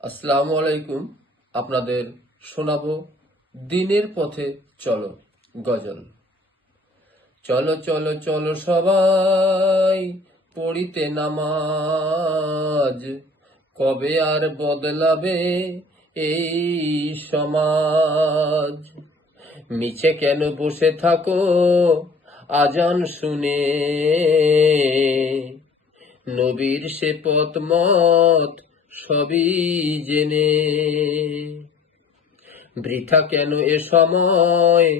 আসসালামু আলাইকুম। আপনাদের শোনাবো দিনের পথে চলো গজল। চলো চলো চলো সবাই পড়িতে নামাজ, কবে আর বদলাবে এই সমাজ। মিছে কেন বসে থাকো আজান শুনে, নবীর সে পথ মত সবই জেনে। বৃথা কেন এ সময়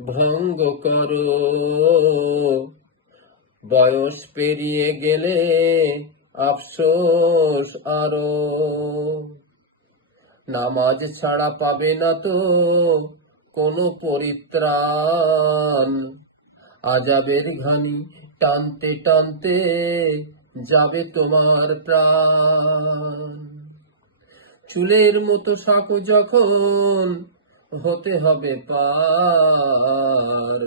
ভঙ্গ করো, বয়স পেরিয়ে গেলে আফসোস আরো। নামাজ ছাড়া পাবে না তো কোনো পরিত্রাণ, আজাবের ঘানি টানতে টানতে যাবে তোমার প্রাণ। চুলের মতো সাঁকো যখন হতে হবে পার,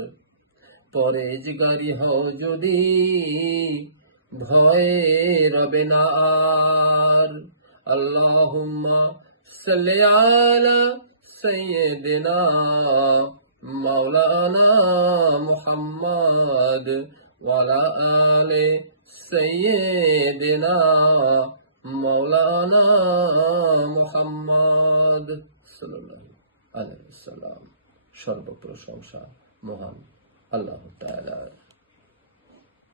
পরেজগারি হও যদি ভয়ে রবে না আর। আল্লাহুম্মা সাল্লি আলা সাইয়্যিদিনা মাওলানা মুহাম্মদ ওয়া আলা আলি সাইয়্যিদিনা মাওলানা মুহাম্মদ সাল্লাল্লাহু আলাইহি ওয়াসাল্লাম। সর্বপ্রশংসা মহান আল্লাহ তাআলার।